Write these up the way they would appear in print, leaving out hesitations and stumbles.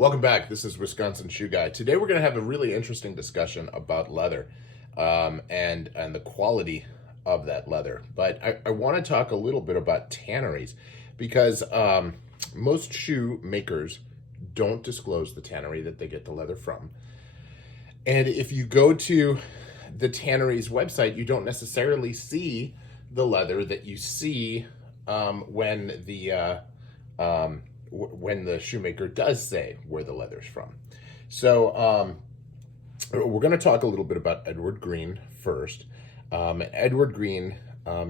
Welcome back. This is Wisconsin Shoe Guy. Today we're going to have a really interesting discussion about leather and the quality of that leather. But I want to talk a little bit about tanneries because most shoe makers don't disclose the tannery that they get the leather from. And if you go to the tannery's website, you don't necessarily see the leather that you see when the shoemaker does say where the leather's from. So we're going to talk a little bit about Edward Green first. Edward Green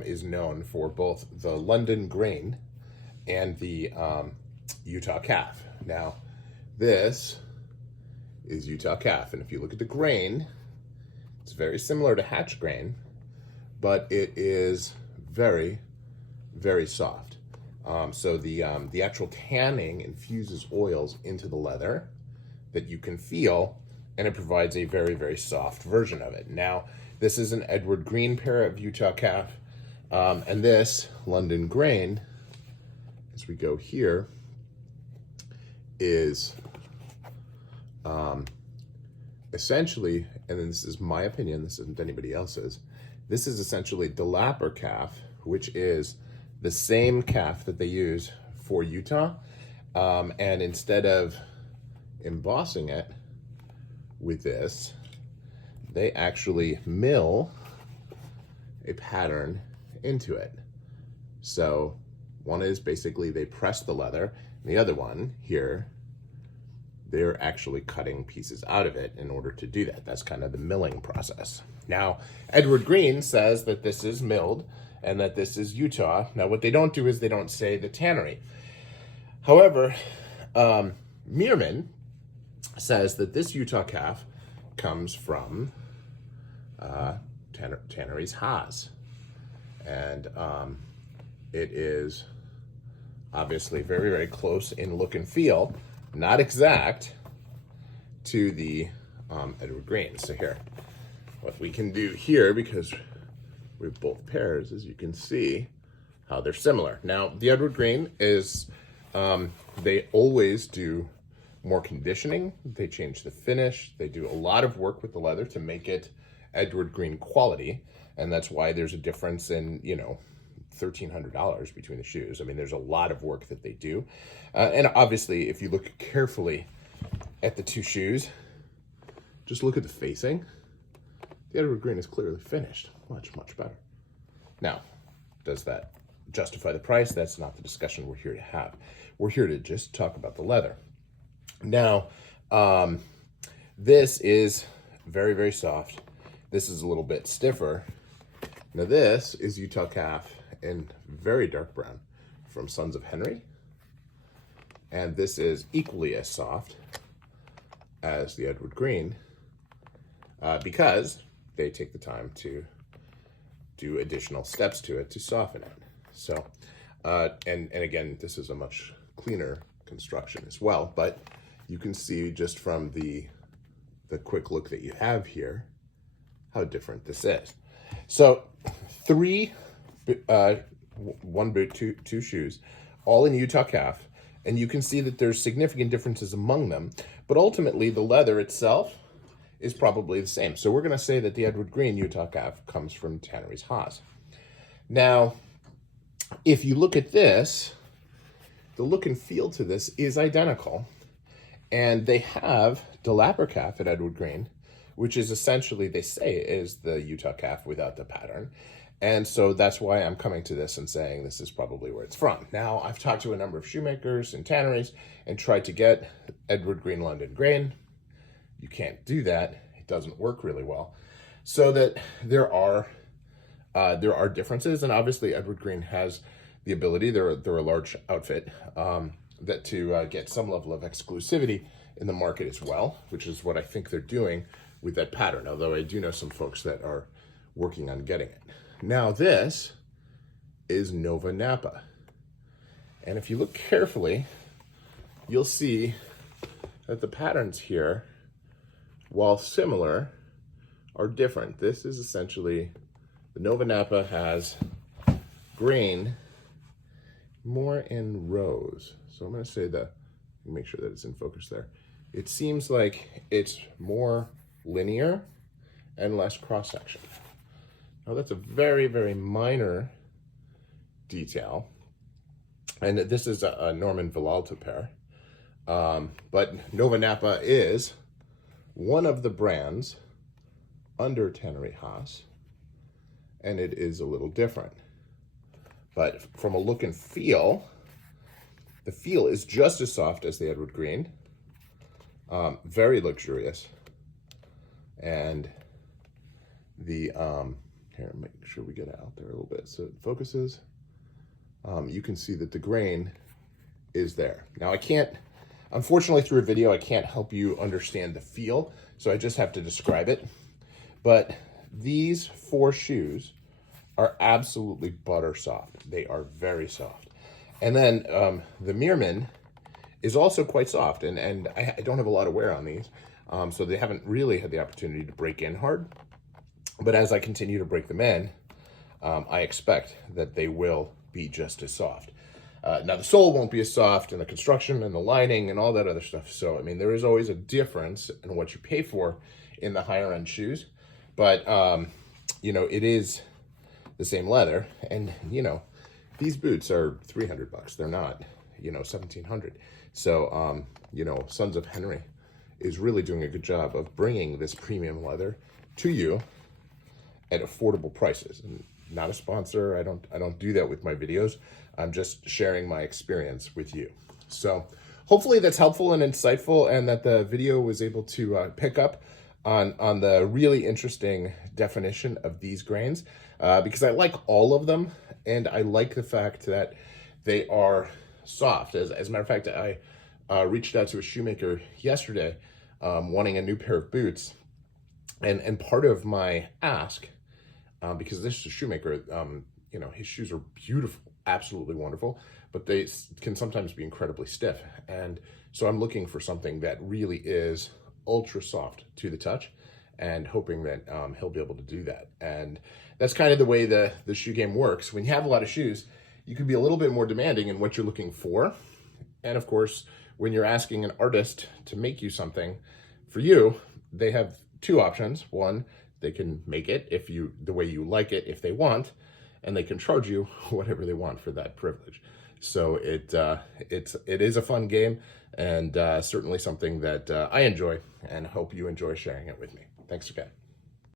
is known for both the London grain and the Utah calf. Now, this is Utah calf, and if you look at the grain, it's very similar to hatch grain, but it is very, very soft. So the actual tanning infuses oils into the leather that you can feel, and it provides a very, very soft version of it. Now, this is an Edward Green pair of Utah calf, and this London grain, as we go here, is essentially, and then this is my opinion, this isn't anybody else's, this is essentially the Nappa calf, which is the same calf that they use for Utah, and instead of embossing it with this, they actually mill a pattern into it. So one is basically they press the leather, and the other one here, they're actually cutting pieces out of it in order to do that. That's kind of the milling process. Now, Edward Green says that this is milled and that this is Utah. Now, what they don't do is they don't say the tannery. However, Meerman says that this Utah calf comes from Tannery's Haas. And it is obviously very, very close in look and feel, not exact to the Edward Green. So here, what we can do here, because we have both pairs, as you can see how they're similar. Now, the Edward Green is, they always do more conditioning. They change the finish. They do a lot of work with the leather to make it Edward Green quality. And that's why there's a difference in, $1,300 between the shoes. I mean, there's a lot of work that they do. And obviously, if you look carefully at the two shoes, just look at the facing. The Edward Green is clearly finished. Much, much better. Now, does that justify the price? That's not the discussion we're here to have. We're here to just talk about the leather. Now, this is very, very soft. This is a little bit stiffer. Now, this is Utah calf in very dark brown from Sons of Henry. And this is equally as soft as the Edward Green because they take the time to do additional steps to it to soften it. So, and again, this is a much cleaner construction as well, but you can see just from the quick look that you have here how different this is. So one boot, two shoes, all in Utah calf, and you can see that there's significant differences among them, but ultimately the leather itself is probably the same. So we're going to say that the Edward Green Utah calf comes from Tannery's Haas. Now, if you look at this, the look and feel to this is identical, and they have the Nappa calf at Edward Green, which is essentially, they say, is the Utah calf without the pattern. And so that's why I'm coming to this and saying this is probably where it's from. Now, I've talked to a number of shoemakers and tanneries and tried to get Edward Green London grain. You can't do that. It doesn't work really well. So that there are differences, and obviously Edward Green has the ability, they're a large outfit, that to get some level of exclusivity in the market as well, which is what I think they're doing with that pattern, although I do know some folks that are working on getting it. Now, this is Nova Nappa. And if you look carefully, you'll see that the patterns here, while similar, are different. This is essentially, the Nova Nappa has grain more in rows. So I'm going to say the Make sure that it's in focus there. It seems like it's more linear and less cross-section. Now that's a very, very minor detail. And this is a Norman Villalta pair. But Nova Nappa is one of the brands under Tannery Haas, and it is a little different. But from a look and feel, the feel is just as soft as the Edward Green. Very luxurious. And the, here, make sure we get it out there a little bit so it focuses. You can see that the grain is there. Now I can't, unfortunately through a video, I can't help you understand the feel, so I just have to describe it. But these 4 shoes are absolutely butter soft. They are very soft. And then the Meerman is also quite soft, and I don't have a lot of wear on these, so they haven't really had the opportunity to break in hard. But as I continue to break them in, I expect that they will be just as soft. Now the sole won't be as soft, and the construction and the lining and all that other stuff. So, I mean, there is always a difference in what you pay for in the higher end shoes. But, you know, it is the same leather, and, you know, these boots are $300. They're not, you know, $1,700. So, you know, Sons of Henry is really doing a good job of bringing this premium leather to you at affordable prices. And not a sponsor. I don't do that with my videos. I'm just sharing my experience with you. So hopefully that's helpful and insightful, and that the video was able to pick up on the really interesting definition of these grains, because I like all of them, and I like the fact that they are soft. As a matter of fact, I reached out to a shoemaker yesterday wanting a new pair of boots, and part of my ask, because this is a shoemaker, you know, his shoes are beautiful, absolutely wonderful, but they can sometimes be incredibly stiff. And so I'm looking for something that really is ultra soft to the touch, and hoping that he'll be able to do that. And that's kind of the way the shoe game works. When you have a lot of shoes, you can be a little bit more demanding in what you're looking for. And of course, when you're asking an artist to make you something for you, they have 2 options. One, they can make it the way you like it if they want, and they can charge you whatever they want for that privilege. So it is a fun game, and certainly something that I enjoy, and hope you enjoy sharing it with me. Thanks again.